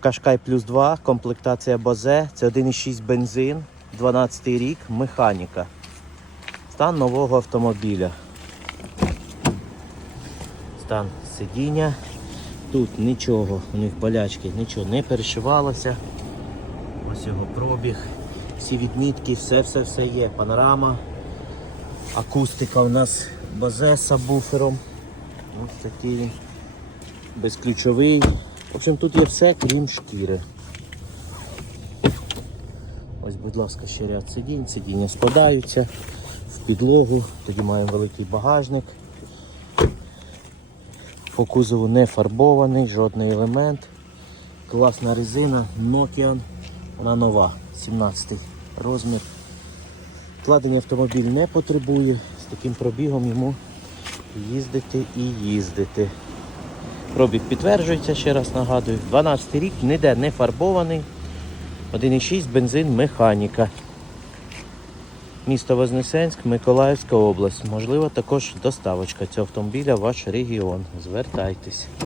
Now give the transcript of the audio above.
Кашкай плюс 2, комплектація Бозе. Це 1,6 бензин, 12 рік, механіка. Стан нового автомобіля. Стан сидіння. Тут нічого, у них болячки, нічого не перешивалося. Ось його пробіг. Всі відмітки, все-все-все є. Панорама. Акустика у нас базе з сабвуфером. Ось такий. Безключовий. В общем, тут є все, крім шкіри. Ось, будь ласка, ще ряд сидінь. Сидіння складаються в підлогу. Тоді маємо великий багажник. По кузову не фарбований, жодний елемент. Класна резина, Nokian. Вона нова, 17 розмір. Вкладення автомобіль не потребує. З таким пробігом йому їздити і їздити. Пробіг підтверджується, ще раз нагадую. 12 рік, ніде не фарбований. 1,6 бензин механіка. Місто Вознесенськ, Миколаївська область. Можливо, також доставочка цього автомобіля в ваш регіон. Звертайтесь.